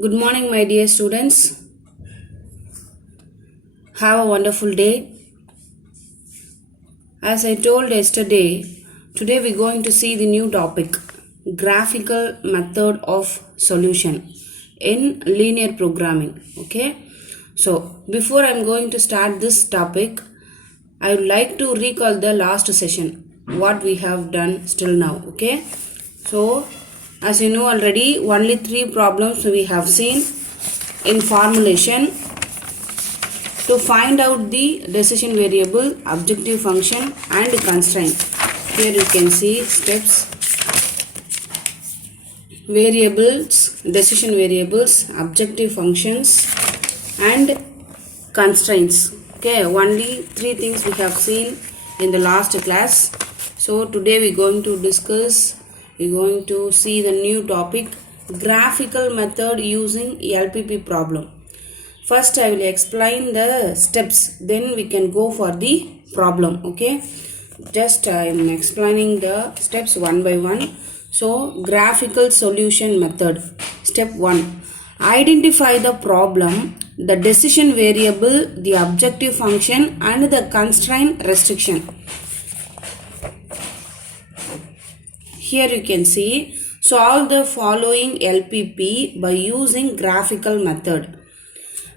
Good morning, my dear students. Have a wonderful day. As I told yesterday, today we're going to see the new topic, graphical method of solution in linear programming. Okay. So before I'm going to start this topic, I would like to recall the last session, what we have done still now. Okay. So as you know already, only 3 problems we have seen in formulation. To find out the decision variable, objective function and constraint. Here you can see steps, variables, decision variables, objective functions and constraints. Okay, only 3 things we have seen in the last class. So today we're going to see the new topic, graphical method using LPP problem. First I will explain the steps, then we can go for the problem. Okay, just I am explaining the steps one by one. So graphical solution method. Step 1, identify the problem, the decision variable, the objective function and the constraint restriction. Here you can see, solve the following LPP by using graphical method.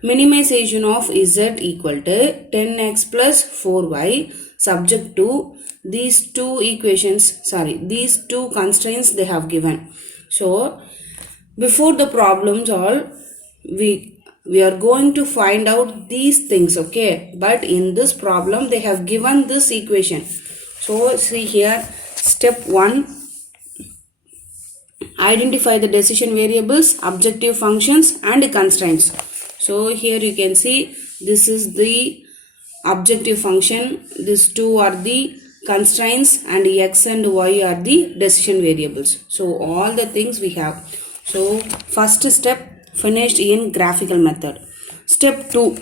Minimization of z equal to 10x plus 4y subject to these two constraints they have given. So before the problem solve, we are going to find out these things. Okay, but in this problem they have given this equation. So see here, step 1, identify the decision variables, objective functions and constraints. So here you can see, this is the objective function, these two are the constraints and x and y are the decision variables. So all the things we have. So first step finished in graphical method. Step 2,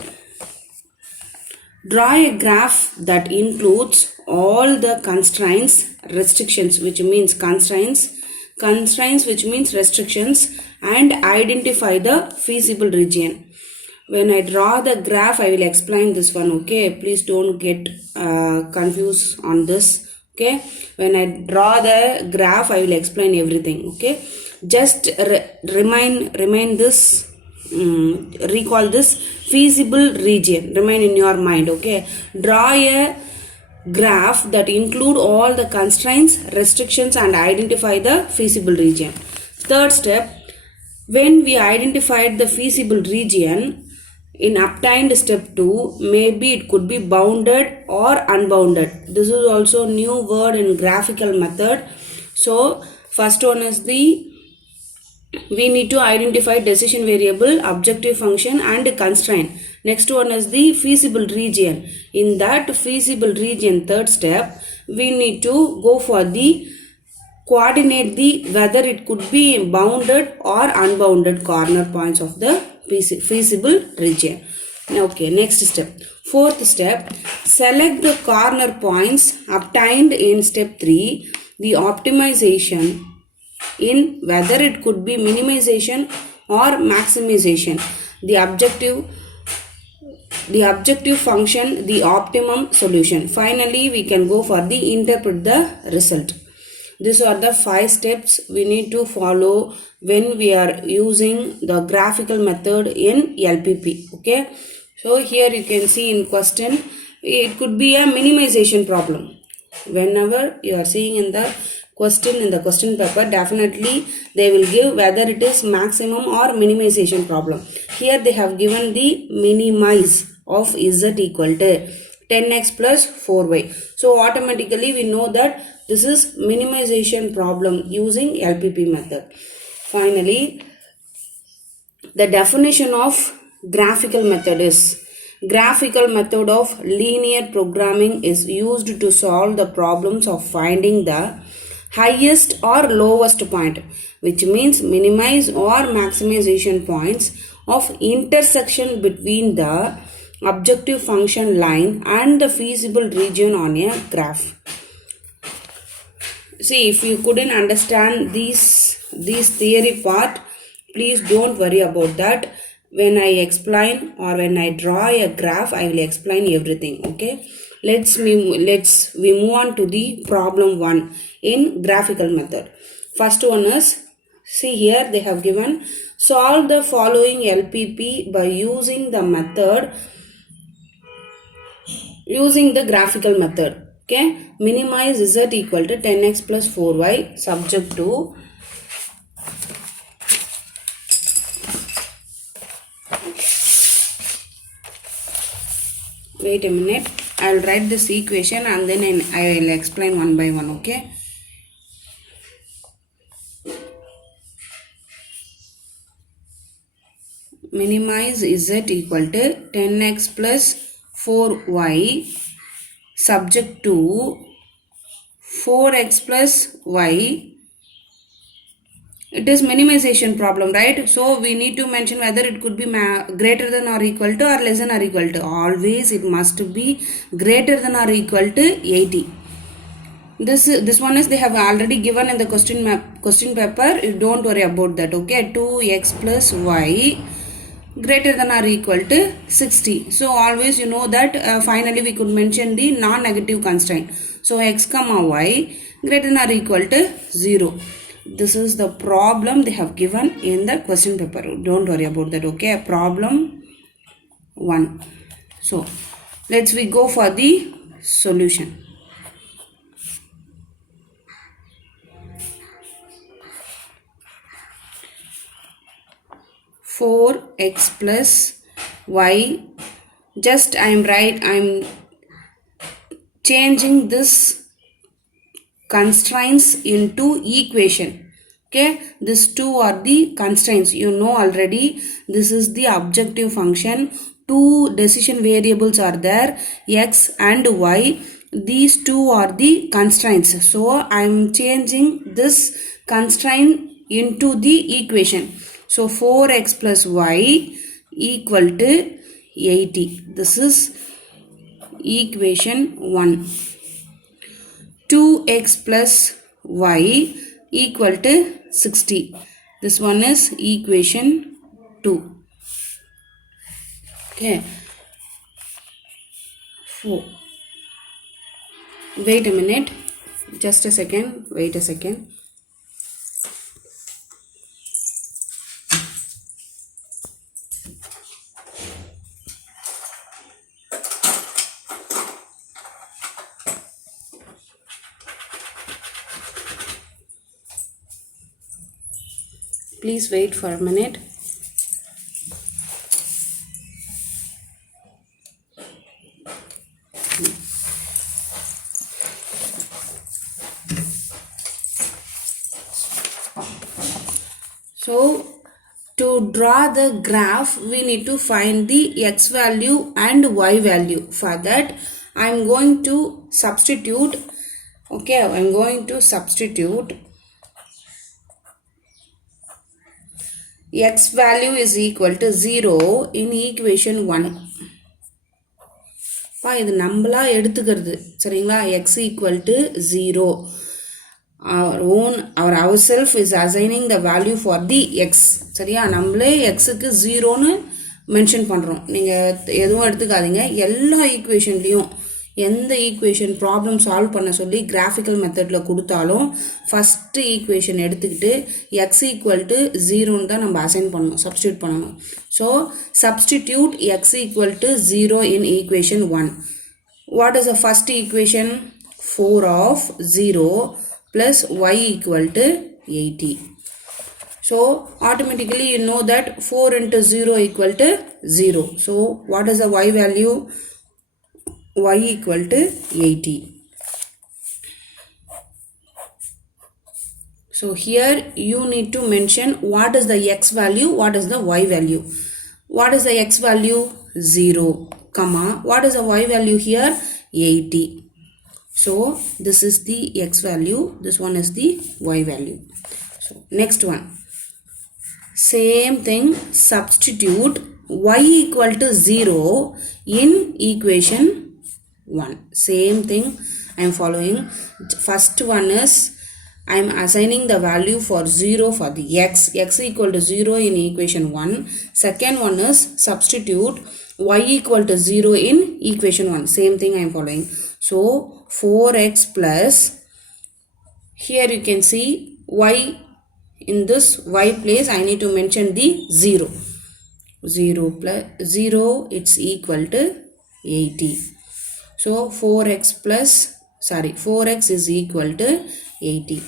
draw a graph that includes all the constraints, restrictions which means constraints which means restrictions, and identify the feasible region. When I draw the graph, I will explain this one. Okay, please don't get confused on this. Okay, when I draw the graph, I will explain everything. Okay, just remain this, recall this feasible region, remain in your mind. Okay, draw a graph that include all the constraints, restrictions and identify the feasible region. Third step, when we identified the feasible region, in obtained step 2, maybe it could be bounded or unbounded. This is also new word in graphical method. So first one is we need to identify decision variable, objective function and constraint. Next one is the feasible region. In that feasible region, third step, we need to go for the coordinate the whether it could be bounded or unbounded corner points of the feasible region. Okay, next step. Fourth step, select the corner points obtained in step 3, the optimization in whether it could be minimization or maximization, the objective function, the optimum solution. Finally, we can go for the interpret the result. These are the 5 steps we need to follow when we are using the graphical method in LPP. Okay, so here you can see in question, it could be a minimization problem. Whenever you are seeing in the question paper, definitely they will give whether it is maximum or minimization problem. Here they have given the minimize of z equal to 10x plus 4y. So automatically we know that this is minimization problem using LPP method. Finally, the definition of graphical method is, graphical method of linear programming is used to solve the problems of finding the highest or lowest point, which means minimize or maximization points of intersection between the objective function line and the feasible region on a graph. see, if you couldn't understand this theory part, please don't worry about that. When I explain or when I draw a graph, I will explain everything. Okay, let's we move on to the problem 1 in graphical method. First one is, see here they have given, solve the following LPP by using the method, using the graphical method. Okay, minimize z equal to 10x plus 4y subject to wait a minute, I will write this equation and then I will explain one by one. Okay, minimize z equal to 10x plus 4y subject to 4x plus y. It is minimization problem, right? So we need to mention whether it could be greater than or equal to or less than or equal to. Always it must be greater than or equal to 80. This one is they have already given in the question paper. You don't worry about that. Okay, 2x plus y greater than or equal to 60. So always you know that finally we could mention the non-negative constraint. So x comma y greater than or equal to 0. This is the problem they have given in the question paper. Don't worry about that. Okay, problem 1. So let's we go for the solution. Four x plus y, just I'm changing this constraints into equation. Okay, these two are the constraints, you know already. This is the objective function, two decision variables are there, x and y. These two are the constraints, so I'm changing this constraint into the equation. So 4x plus y equal to 80. This is equation 1. 2x plus y equal to 60. This one is equation 2. Okay. 4. Wait a minute. Just a second. Wait a second. Please wait for a minute. So to draw the graph, we need to find the x value and y value. For that, I am going to substitute. Okay, I am going to substitute x value is equal to 0 in equation 1. இது நம்மளா எடுத்துக்கிறது சரிங்களா, x equal to 0. Our ourself is assigning the value for the x. சரியா, நம்மளே xக்கு 0ன்னு mention பண்ணுறோம். நீங்கள் எதுவும் எடுத்துக்காதீங்க. எல்லா ஈக்குவேஷன்லேயும் எந்த ஈக்குவேஷன் ப்ராப்ளம் சால்வ் பண்ண சொல்லி கிராஃபிக்கல் மெத்தடில் கொடுத்தாலும் ஃபஸ்ட்டு ஈக்குவேஷன் எடுத்துக்கிட்டு எக்ஸ் ஈக்குவல் டு 0ன்னு தான் நம்ம அசைன் பண்ணணும், சப்ஸ்டியூட் பண்ணணும். So substitute X equal to 0 in equation 1. What is the first equation? 4 of 0 plus y equal to 80. So automatically you know that 4 into 0 equal to 0. So what is the y value? Y equal to 80. So here you need to mention what is the x value, what is the y value. What is the x value? 0, comma, what is the y value here? 80. So this is the x value, this one is the y value. So next one, same thing, substitute y equal to 0 in equation 1. Same thing I am following. First one is I am assigning the value for 0 for the x equal to 0 in equation 1. Second one is substitute y equal to 0 in equation 1. Same thing I am following. So 4x plus, here you can see y, in this y place I need to mention the 0. 0 plus 0, it's equal to 80. So 4x is equal to 80.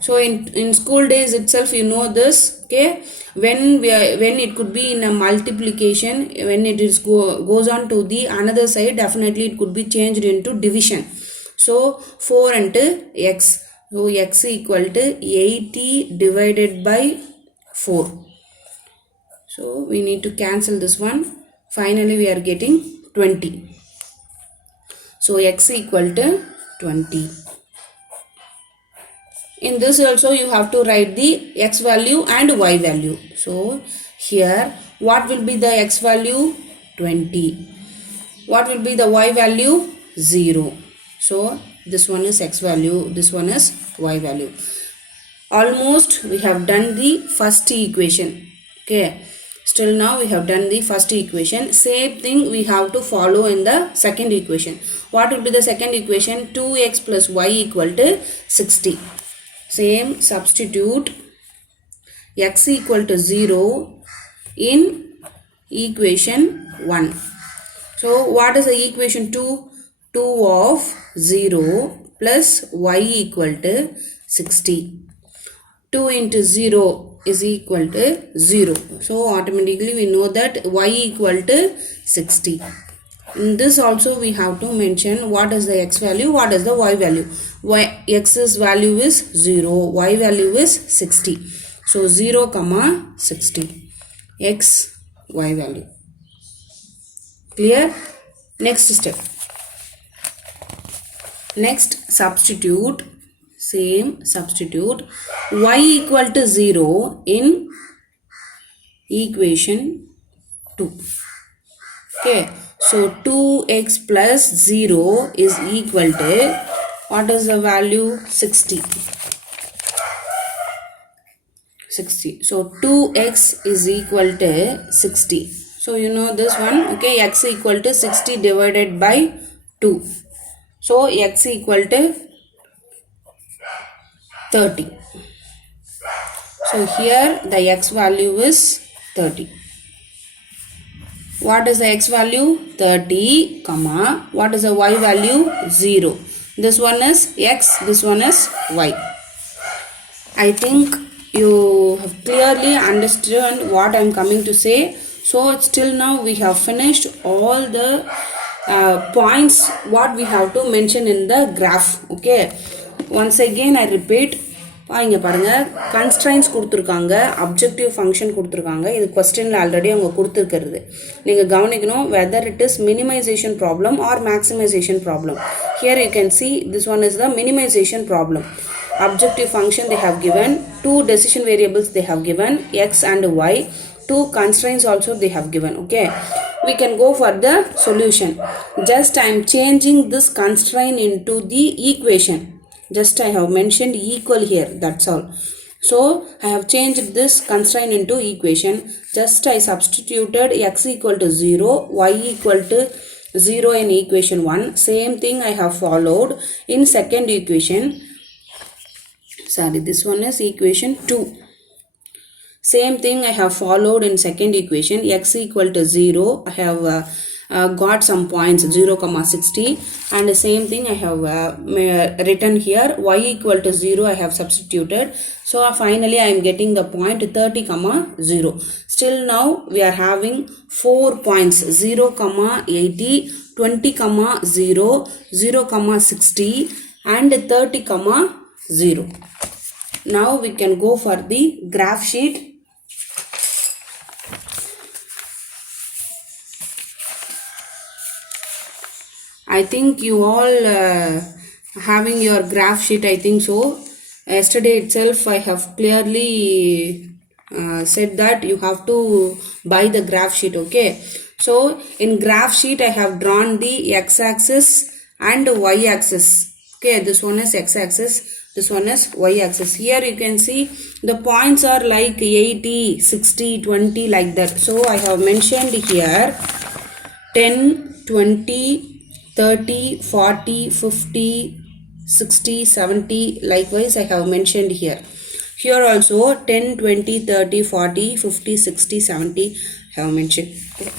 So in school days itself, you know this, okay, when it could be in a multiplication, when it is goes on to the another side, definitely it could be changed into division. So 4 into x, so x equal to 80 divided by 4. So we need to cancel this one. Finally we are getting 20. So x equal to 20. In this also you have to write the x value and y value. So here what will be the x value? 20. What will be the y value? 0. So this one is x value, this one is y value. Almost we have done the first equation. Okay. Still now we have done the first equation. Same thing we have to follow in the second equation. What will be the second equation? 2x plus y equal to 60. Same, substitute x equal to 0 in equation 1. So what is the equation 2? 2 of 0 plus y equal to 60. 2 into 0 is equal to 0. So automatically we know that y equal to 60. In this also we have to mention what is the x value, what is the y value. X's value is 0, y value is 60. So 0 comma 60. X, y value. Clear? Next step. Next, substitute. Same, substitute y equal to 0 in equation 2. Okay. So 2x plus 0 is equal to, what is the value? 60. 60. So 2x is equal to 60. So you know this one, okay, x equal to 60 divided by 2. So x equal to 30. So here the x value is 30. What is the x value? 30, comma, what is the y value? 0. This one is x, this one is y. I think you have clearly understood what I am coming to say. So till now we have finished all the points what we have to mention in the graph. Okay. Once again I repeat. இங்கே பாருங்கள், constraints கொடுத்துருக்காங்க, objective function கொடுத்துருக்காங்க. இது கொஸ்டினில் already அவங்க கொடுத்துருக்கிறது. நீங்கள் கவனிக்கணும், whether it is minimization problem or maximization problem. Here you can see this one is the minimization problem. Objective function they have given, 2 decision variables they have given, x and y, 2 constraints also they have given. Okay, we can go for the solution. Just I am changing this constraint into the equation. Just I have mentioned equal here, that's all. So I have changed this constraint into equation. Just I substituted x equal to 0, y equal to 0 in equation 1. Same thing I have followed in second equation. Sorry, this one is equation 2. Same thing I have followed in second equation. X equal to 0. I have got some points 0, 60, and the same thing I have written here. Y equal to 0 I have substituted. So finally I am getting the point 30, 0. Still now we are having 4 points 0, 80, 20, 0, 0, 60 and 30, 0. Now we can go for the graph sheet. I think you all having your graph sheet, I think so. Yesterday itself I have clearly said that you have to buy the graph sheet. Okay, so in graph sheet I have drawn the x-axis and y-axis. Okay, this one is x-axis, This one is y axis. Here you can see the points are like 80, 60, 20 like that. So I have mentioned here 10, 20, 30, 40, 50, 60, 70. Likewise I have mentioned here. Here also 10, 20, 30, 40, 50, 60, 70 I have mentioned. Okay.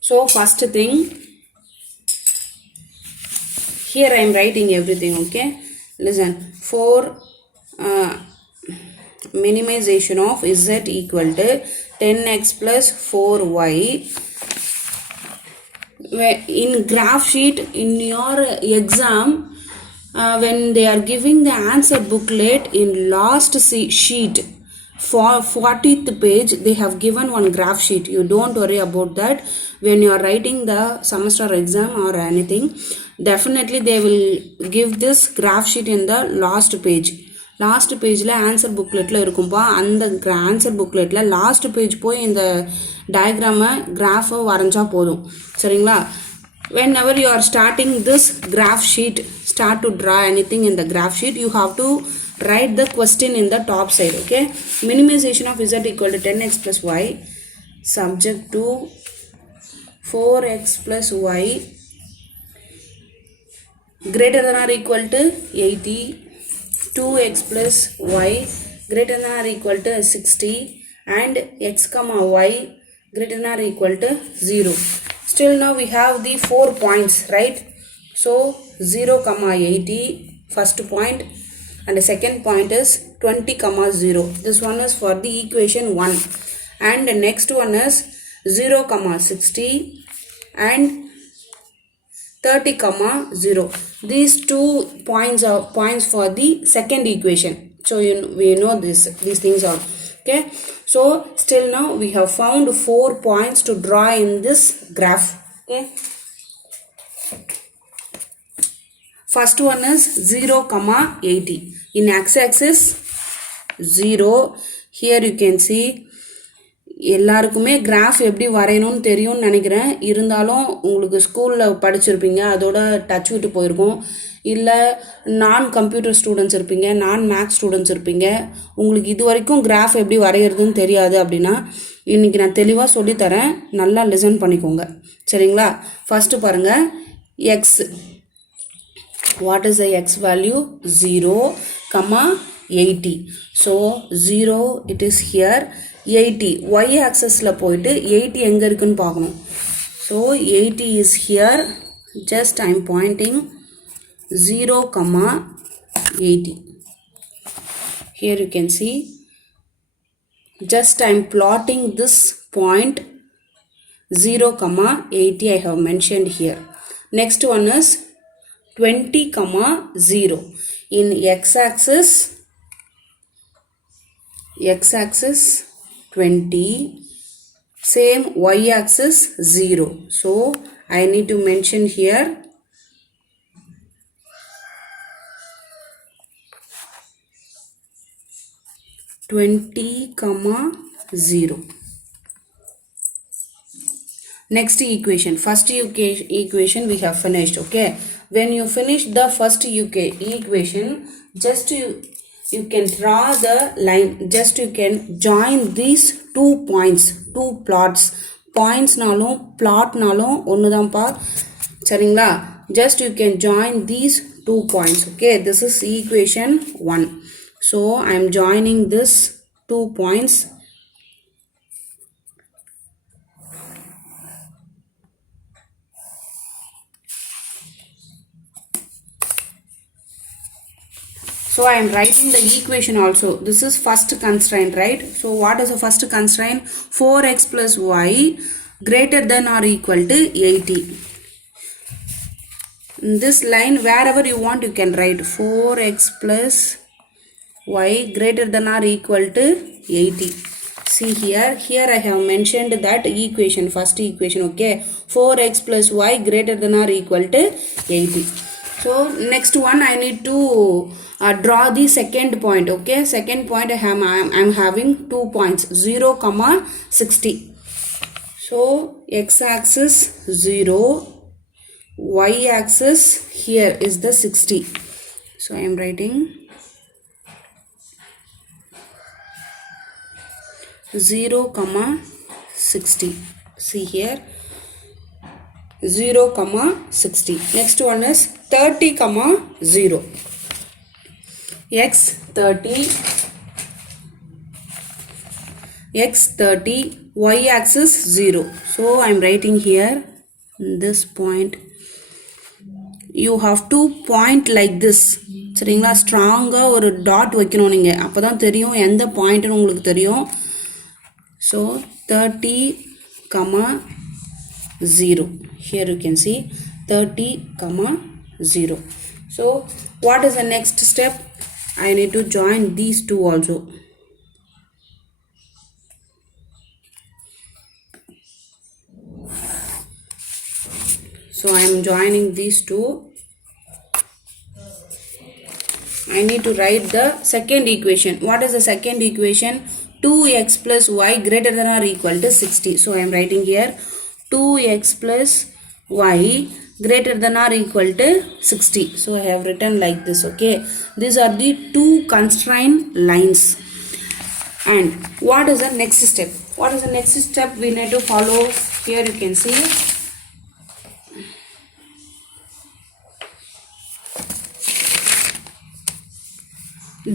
So first thing, here I am writing everything, okay. Listen, for minimization of z equal to 10x plus 4y. In graph sheet in your exam, when they are giving the answer booklet in last sheet, for 40th page, they have given one graph sheet. You don't worry about that. When you are writing the semester exam or anything, definitely they will give this graph sheet in the last page. Last page la answer booklet la irukumpa, and the answer booklet la last page poi in the diagram graph varancha podum. Seringla, whenever you are starting this graph sheet, start to draw anything in the graph sheet, you have to write the question in the top side, okay. Minimization of z equal to 10x plus y subject to 4x plus y greater than or equal to 80, 2x plus y greater than or equal to 60, and x comma y greater than or equal to 0. Still now we have the 4 points, right? So 0 comma 80 first point, and the second point is 20 comma 0. This one is for the equation 1, and the next one is 0 comma 60 and 30 comma 0. These 2 points are points for the second equation. So we know these things are, okay. So still now we have found 4 points to draw in this graph, okay. First one is 0 comma 80. In x-axis 0. Here you can see எல்லாருக்குமே graph எப்படி வரையணும்னு தெரியும்னு நினைக்கிறேன். இருந்தாலும் உங்களுக்கு ஸ்கூலில் படிச்சிருப்பீங்க, அதோட touch விட்டு போயிருக்கும். இல்லை நான் கம்ப்யூட்டர் ஸ்டூடெண்ட்ஸ் இருப்பீங்க, நான் மேக்ஸ் ஸ்டூடெண்ட்ஸ் இருப்பீங்க, உங்களுக்கு இது வரைக்கும் கிராஃப் எப்படி வரைகிறதுன்னு தெரியாது அப்படின்னா இன்றைக்கி நான் தெளிவாக சொல்லித்தரேன், நல்லா லிசன் பண்ணிக்கோங்க, சரிங்களா. ஃபஸ்ட்டு பாருங்கள், X. What is the x value? 0 comma 80. So 0 it is here. 80 y axis la poitu 80 enga irukku nu paakanum. So 80 is here. Just I am pointing 0 comma 80. Here you can see. Just I am plotting this point 0 comma 80 I have mentioned here. Next one is 20 comma 0. In x-axis 20, same y-axis 0. So I need to mention here 20 comma 0. Next equation, first equation we have finished, okay. When you finish the first equation, just you can draw the line, just you can join these 2 points, 2 plots. Points nalum plot nalum onnu dhaan pa, saringla. Just you can join these 2 points, okay. This is equation 1. So I am joining this 2 points. So I am writing the equation also. This is first constraint, right? So what is the first constraint? 4x plus y greater than or equal to 80. In this line, wherever you want, you can write 4x plus y greater than or equal to 80. See here I have mentioned that equation, first equation, okay. 4x plus y greater than or equal to 80. So next one I need to draw the second point, okay. Second point I am having 2 points, 0 comma 60. So x-axis 0, y-axis here is the 60. So I am writing 0, 60. See here 0, 60. Next one is 30, 0. x 30, y-axis 0. So I am writing here this point. You have to point like this. சரிங்களா, ஸ்ட்ராங்காக ஒரு dot வைக்கணும் நீங்கள், அப்போ தான் தெரியும் எந்த பாயிண்ட்னு உங்களுக்கு தெரியும். So 30, 0. Here you can see 30, 0. So what is the next step? I need to join these two also. So I am joining these two. I need to write the second equation. What is the second equation? 2x plus y greater than or equal to 60. So I am writing here 2x plus y greater than or equal to 60. So I have written like this. Okay, these are the two constraint lines. And what is the next step? What is the next step we need to follow? Here you can see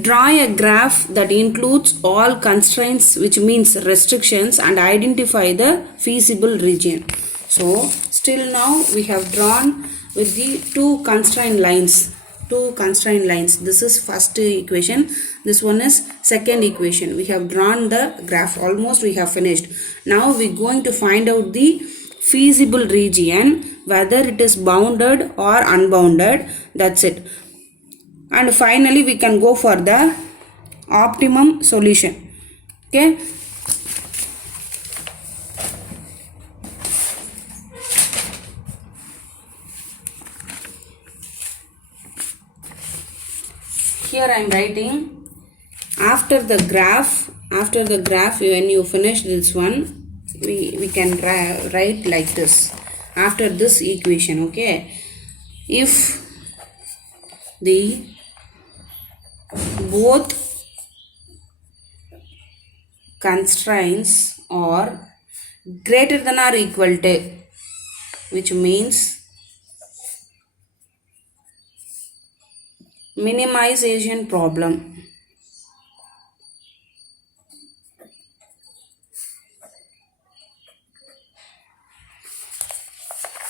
draw a graph that includes all constraints, which means restrictions, and identify the feasible region. So still now we have drawn with the two constraint lines. This is first equation, this one is second equation. We have drawn the graph, almost we have finished. Now we are going to find out the feasible region, whether it is bounded or unbounded. That's it. And finally we can go for the optimum solution. Okay, here I am writing after the graph, when you finish this one, we can write like this after this equation. Okay, if the both constraints are greater than or equal to, which means minimization problem.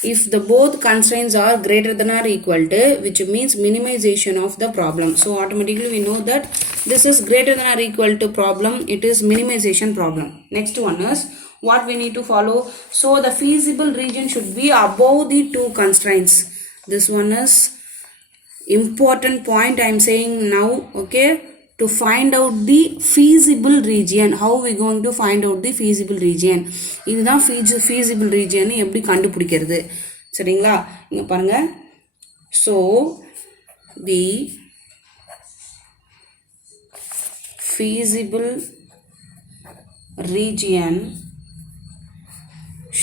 If the both constraints are greater than or equal to, which means minimization of the problem. So automatically we know that this is greater than or equal to problem, it is minimization problem. Next one is what we need to follow. So the feasible region should be above the two constraints. This one is important point I am saying now. Okay, to find out the feasible region. How we going to find out the feasible region? இதுதான் feasible region எப்படி கண்டுபிடிக்கிறது, சரிங்களா? இங்க பாருங்க. So the feasible region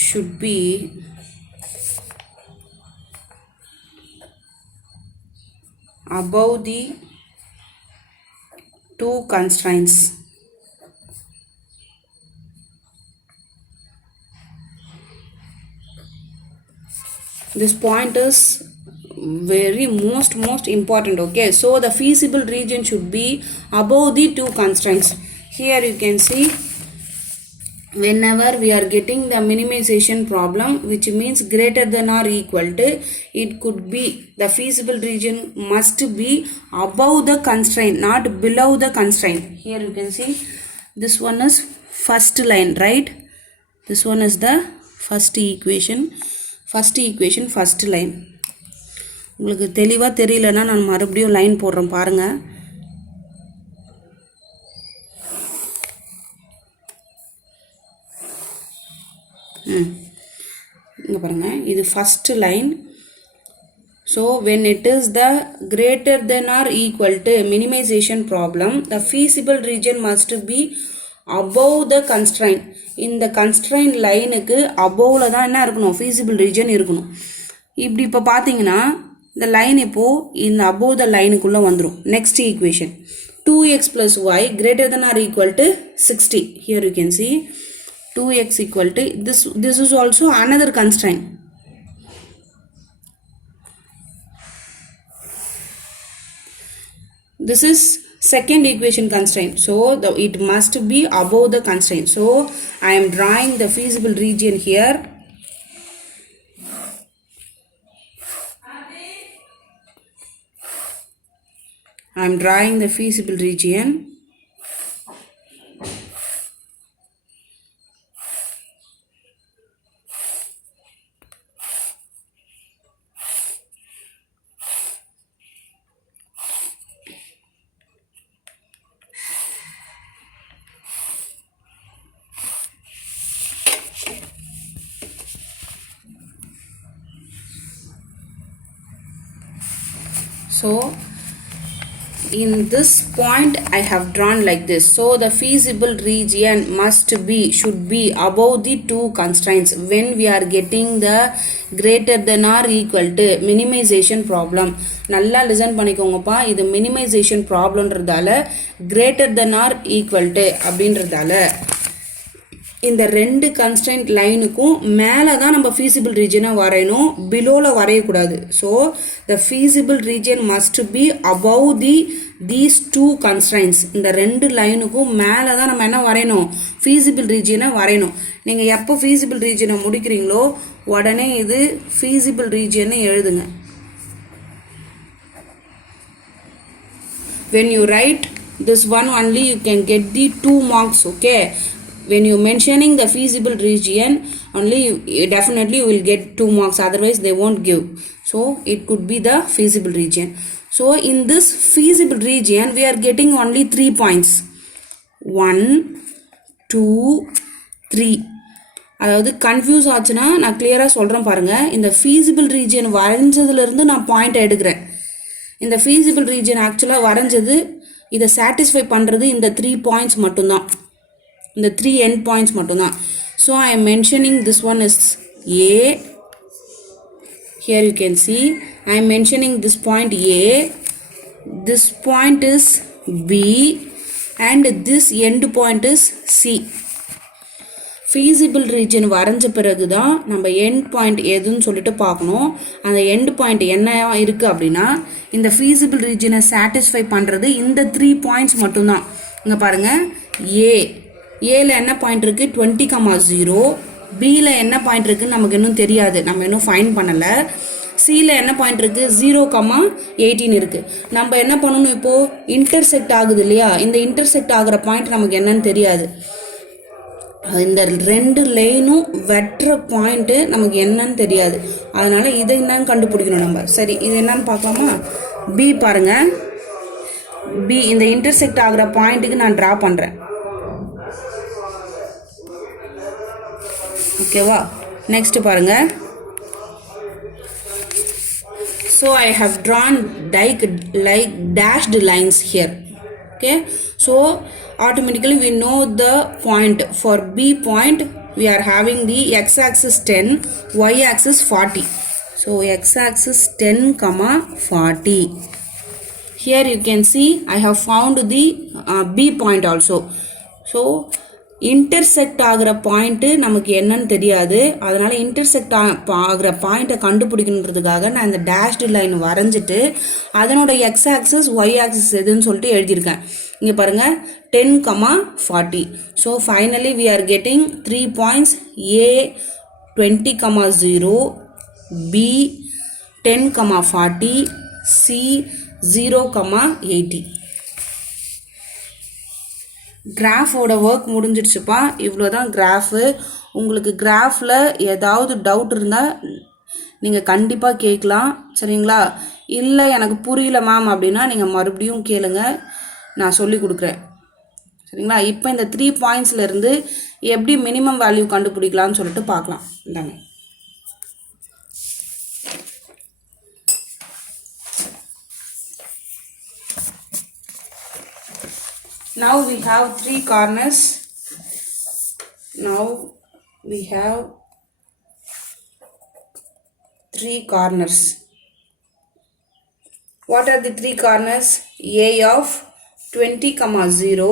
should be above the two constraints. This point is very most important. Okay, so the feasible region should be above the two constraints. Here you can see whenever we are getting the minimization problem, which means greater than or equal to, it could be the feasible region must be above the constraint, not below the constraint. Here you can see this one is first line, right? This one is the first equation, first line. உங்களுக்கு தெளிவா தெரியலனா நான் மறுபடியும் line போடுறேன் பாருங்க. இங்க பாருங்க, இது first line. So when it is the greater than or equal to minimization problem, the feasible region must be above the constraint. இந்த constraint லைனுக்கு aboveல தான் என்ன இருக்கணும், feasible region இருக்கணும். இப்படி இப்போ பார்த்தீங்கன்னா இந்த லைன் இப்போது இந்த above the லைனுக்குள்ளே வந்துடும். Next equation 2x plus y greater than or equal to 60. Here you can see 2x equal to this is also another constraint. This is second equation constraint, so it must be above the constraint. So I am drawing the feasible region here. I am drawing the feasible region. So in this point I have drawn like this. So the feasible region should be above the two constraints when we are getting the greater than or equal to minimization problem. நல்லா listen பண்ணிக்கோங்கப்பா, இது minimization problemன்றதால greater than or equal to அப்படின்றதால இந்த ரெண்டு constant லைனுக்கும் மேலே தான் நம்ம feasible region வரையணும், பிலோவில் வரையக்கூடாது. So the feasible region must be above these two constraints. இந்த ரெண்டு லைனுக்கும் மேலே தான் நம்ம என்ன வரையணும், feasible region வரையணும். நீங்கள் எப்போ feasible region முடிக்கிறீங்களோ உடனே இது feasible region எழுதுங்க. When you write this one only you can get the 2 marks, okay? When you mentioning the feasible region only you definitely will get 2 marks, otherwise they won't give. So it could be the feasible region. So in this feasible region we are getting only 3 points, 1 2 3. அதாவது confuse ஆச்சுன்னா நான் கிளியராக சொல்கிறேன் பாருங்கள். இந்த feasible region வரைஞ்சதுலேருந்து நான் point எடுக்கிறேன். இந்த feasible region ஆக்சுவலாக வரைஞ்சது இதை சாட்டிஸ்ஃபை பண்ணுறது இந்த 3 points மட்டும்தான், இந்த 3 end points மட்டும்தான். So I am mentioning this one is A. Here you can see I am mentioning this point A, this point is B and this end point is C. feasible region வரைஞ்ச பிறகு தான் நம்ம end point எதுன்னு சொல்லிட்டு பார்க்கணும். அந்த end point என்ன இருக்குது அப்படின்னா இந்த feasible region சாட்டிஸ்ஃபை பண்ணுறது இந்த 3 points மட்டும்தான். இங்கே பாருங்கள், ஏல என்ன பாயிண்ட் இருக்குது 20,0, பியில் என்ன பாயிண்ட் இருக்குன்னு நமக்கு இன்னும் தெரியாது, நம்ம இன்னும் ஃபைன் பண்ணலை. சியில் என்ன பாயிண்ட் இருக்குது 0,18 இருக்குது. நம்ம என்ன பண்ணணும், இப்போது இன்டர்செக்ட் ஆகுது இல்லையா, இந்த இன்டர்செக்ட் ஆகிற பாயிண்ட் நமக்கு என்னன்னு தெரியாது. இந்த ரெண்டு லைனும் வெட்டுற பாயிண்ட்டு நமக்கு என்னன்னு தெரியாது, அதனால் இதை என்னன்னு கண்டுபிடிக்கணும் நம்ம. சரி, இது என்னன்னு பார்க்கலாமா? பி பாருங்கள், பி இந்த இன்டர்செக்ட் ஆகிற பாயிண்ட்டுக்கு நான் ட்ரா பண்ணுறேன், ஓகேவா? நெக்ஸ்ட் பாருங்க. So I have drawn like dashed lines here, okay? So automatically we know the point. For B point we are having the x-axis 10, y-axis 40. So x-axis 10, 40. Here you can see I have found the B point also. So intersect ஆகிற point நமக்கு என்னன்னு தெரியாது, அதனால் intersect ஆகிற பாயிண்ட்டை கண்டுபிடிக்கணுன்றதுக்காக நான் இந்த dashed line வரைஞ்சிட்டு அதனோட எக்ஸ் ஆக்சிஸ் ஒய் ஆக்சிஸ் எதுன்னு சொல்லிட்டு எழுதியிருக்கேன். இங்கே பாருங்கள் 10, 40. So finally we are getting 3 points, A 20,0, B 10, 40, C 0,80. கிராஃபோட ஒர்க் முடிஞ்சிடுச்சுப்பா, இவ்வளோ தான் கிராஃபு. உங்களுக்கு கிராஃபில் ஏதாவது டவுட் இருந்தால் நீங்கள் கண்டிப்பாக கேட்கலாம், சரிங்களா? இல்லை எனக்கு புரியல மேம் அப்படின்னா நீங்கள் மறுபடியும் கேளுங்க, நான் சொல்லி கொடுக்குறேன், சரிங்களா? இப்போ இந்த 3 pointsலேருந்து எப்படி மினிமம் வேல்யூ கண்டுபிடிக்கலாம்னு சொல்லிட்டு பார்க்கலாம். இந்தாங்க, now we have 3 corners. Now we have three corners. What are the three corners? A of 20, 0.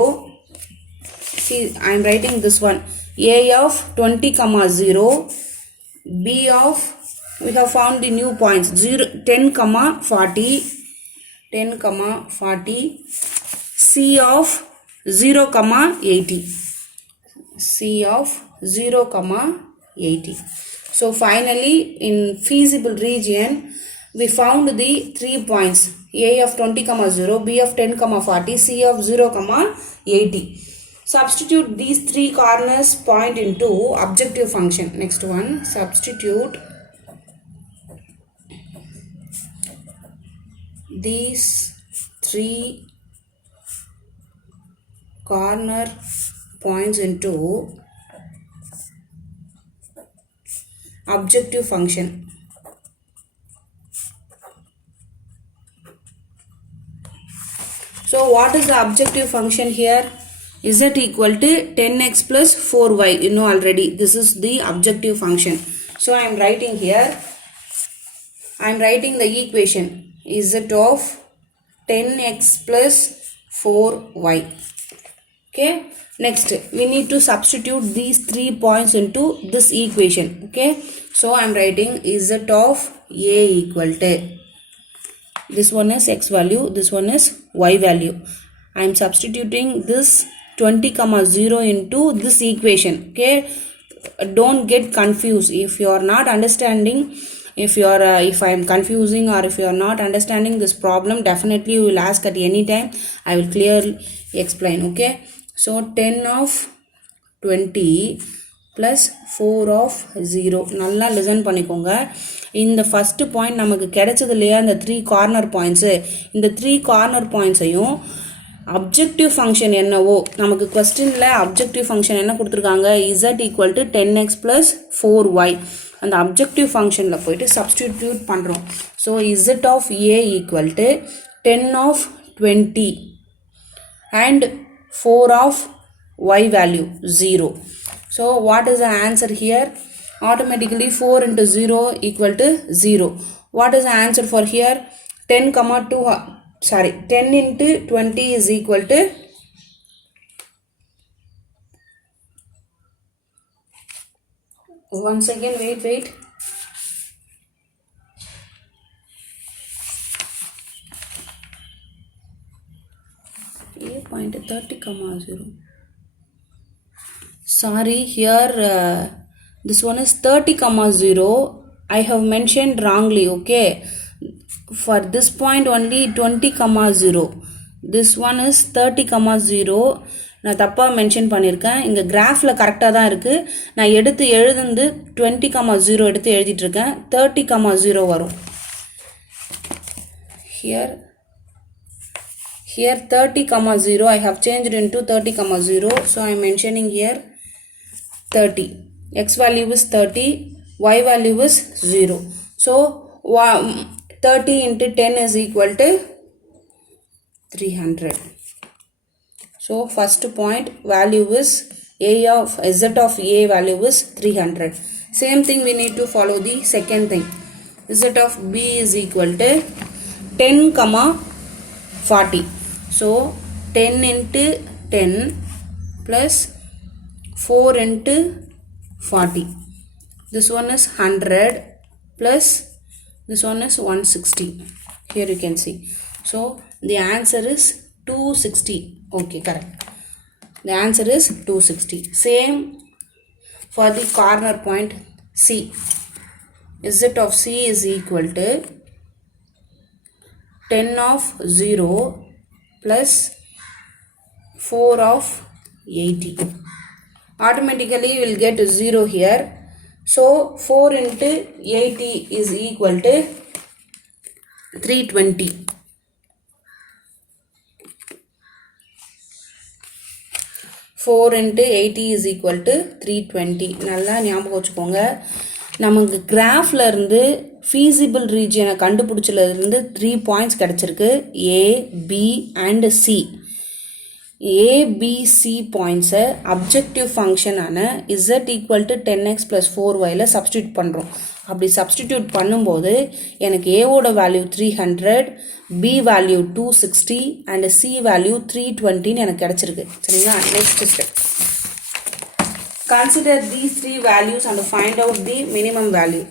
See, I am writing this one. A of 20, 0. B of, we have found the new points. 10, 40. 10, 40. C of 0, 80. C of 0, 80. So finally, in feasible region, we found the 3 points. A of 20, 0, B of 10, 40, C of 0, 80. Substitute these 3 corners point into objective function. Next one, substitute these 3 corner points into objective function. So what is the objective function here? Z equal to 10x plus 4y. You know already, this is the objective function. So I am writing here, I am writing the equation Z of 10x plus 4y. Okay, next we need to substitute these 3 points into this equation. Okay, so I am writing Z of A equal to, this one is x value, this one is y value. I am substituting this 20, 0 into this equation. Okay, don't get confused. If you are not understanding, if I am confusing or if you are not understanding this problem, definitely you will ask at any time. I will clearly explain. Okay, so 10 of 20 plus 4 of 0. நல்லா listen பண்ணிக்கோங்க. இந்த first point நமக்கு கிடைச்சது இல்லையா, இந்த 3 corner points. இந்த 3 corner pointsையும் objective function என்னவோ, நமக்கு questionல objective function என்ன கொடுத்துருக்காங்க, z equal to 10x plus 4y. அந்த objective functionல போயிட்டு substitute பண்ணுறோம். So z of a equal to 10 of 20 and 4 of y value 0. So what is the answer here? Automatically 4 into 0 equal to 0. What is the answer for here? 10 into 20 is equal to once again wait. A point 30, 0. Sorry, here this one is 30, 0. I have mentioned wrongly. Okay, for this point only 20, 0. This one is 30, 0. நான் தப்பாக mention பண்ணியிருக்கேன். இங்கே கிராஃபில் கரெக்டாக தான் இருக்குது. நான் எடுத்து எழுதுந்து 20, 0 எடுத்து எழுதிட்டுருக்கேன். 30, 0 வரும். Here 30, 0. I have changed into 30, 0. So I am mentioning here 30. X value is 30. Y value is 0. So 30 into 10 is equal to 300. So first point value is Z of A value is 300. Same thing we need to follow the second thing. Z of B is equal to 10, 40. So 10 into 10 plus 4 into 40. This one is 100 plus this one is 160. Here you can see. So the answer is 260. Okay, correct. The answer is 260. Same for the corner point C. Z of C is equal to 10 of 0 plus 4 of 80. Automatically we will get 0 here. So 4 into 80 is equal to 320. 4 into 80 is equal to 320. நல்லா ஞாபகம் வச்சுக்கோங்க. நமக்கு கிராஃப்ல இருந்து feasible region கண்டுபிடிச்சதுல இருந்து 3 points கிடைச்சிருக்கு. A, B and C. A, B, C points objective function ஆன z equal to 10x plus 4y substitute பண்ணுறோம். அப்படி substitute பண்ணும்போது எனக்கு A ஓட value 300, B value 260 and C value 320 எனக்கு கிடைச்சிருக்கு. சரிங்களா? Next step. Consider these three values and find out the minimum value.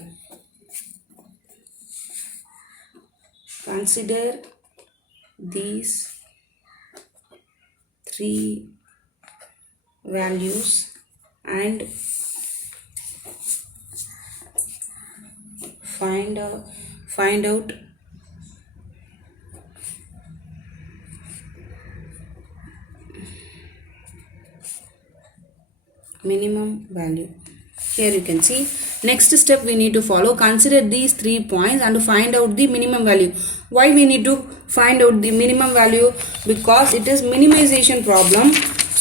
Consider these three values and find out minimum value. Here you can see next step we need to follow. Consider these 3 points and find out the minimum value. Why we need to find out the minimum value? Because it is minimization problem,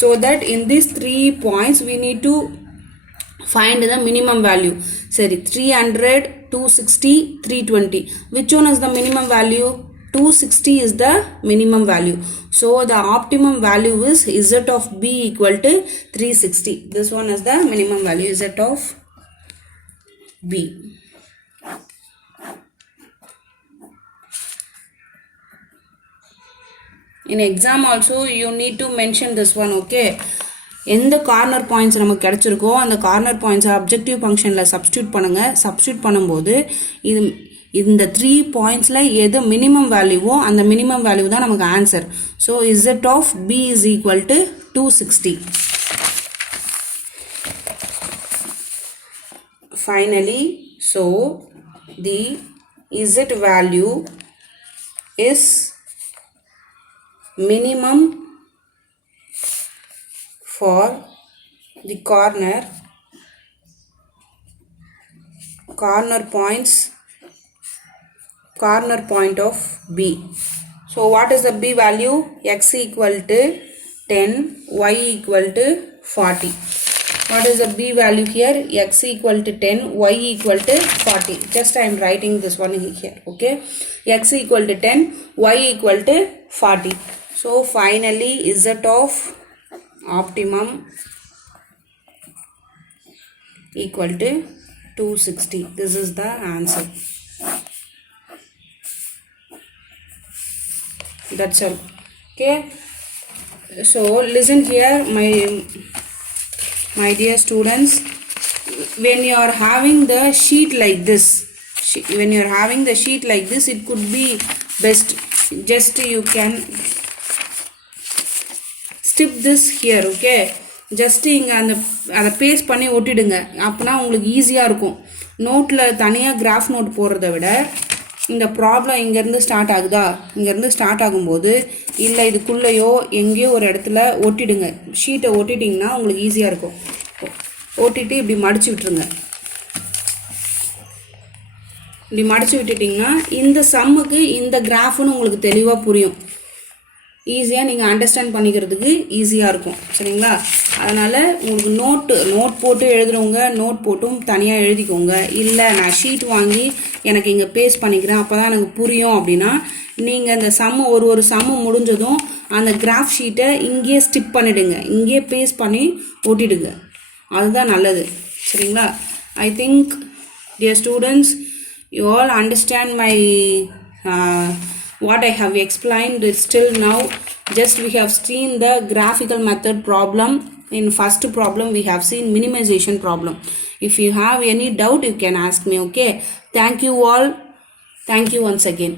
so that in these 3 points we need to find the minimum value. Sorry, 300, 260, 320. Which one is the minimum value? 260 is the minimum value. So the optimum value is z of b equal to 360. This one is the minimum value, z of b. In exam also you need to mention this one, okay? எந்த corner points நமக்கு கிடைச்சிருக்கோ அந்த corner பாயிண்ட்ஸை objective ஃபங்க்ஷனில் substitute பண்ணுங்கள். Substitute பண்ணும்போது இந்த 3 பாயிண்ட்ஸில் எது minimum வேல்யூவோ அந்த மினிமம் வேல்யூ தான் நமக்கு answer. So Z of P is equal to 260. Finally, so the z value is minimum for the corner point of B. So what is the B value? X equal to 10, Y equal to 40. What is the B value here? X equal to 10, Y equal to 40. Just I am writing this one here, okay? X equal to 10, Y equal to 40. So finally Z of optimum equal to 260. This is the answer. That's all. Okay. So listen here, my dear students. When you are having the sheet like this, it could be best. Just you can strip this here, okay? Just இங்கே அதை paste பண்ணி ஒட்டிடுங்க. அப்போனா உங்களுக்கு ஈஸியாக இருக்கும். நோட்டில் தனியாக graph note போடுறத விட இந்த ப்ராப்ளம் இங்கேருந்து ஸ்டார்ட் ஆகுதா, இங்கேருந்து ஸ்டார்ட் ஆகும்போது இல்லை இதுக்குள்ளேயோ எங்கேயோ ஒரு இடத்துல ஒட்டிடுங்க. ஷீட்டை ஒட்டிட்டிங்கன்னா உங்களுக்கு ஈஸியாக இருக்கும். ஒட்டிட்டு இப்படி மடித்து விட்டுருங்க. இப்படி மடித்து விட்டுட்டிங்கன்னா இந்த சம்முக்கு இந்த கிராஃப்னு உங்களுக்கு தெளிவாக புரியும். ஈஸியாக நீங்கள் அண்டர்ஸ்டாண்ட் பண்ணிக்கிறதுக்கு ஈஸியாக இருக்கும். சரிங்களா? அதனால் உங்களுக்கு நோட் போட்டு எழுதுறவங்க நோட் போட்டும் தனியாக எழுதிக்கோங்க. இல்லை நான் ஷீட் வாங்கி எனக்கு இங்கே பேஸ்ட் பண்ணிக்கிறேன் அப்போ தான் எனக்கு புரியும் அப்படின்னா நீங்கள் இந்த ஒரு சம்மு முடிஞ்சதும் அந்த கிராஃப் ஷீட்டை இங்கேயே ஸ்டிப் பண்ணிவிடுங்க. இங்கேயே பேஸ்ட் பண்ணி ஓட்டிடுங்க. அதுதான் நல்லது. சரிங்களா? I think dear students, you all understand my what I have explained is till now. Just we have seen the graphical method problem. In first problem we have seen minimization problem. If you have any doubt you can ask me, okay? Thank you all. Thank you once again.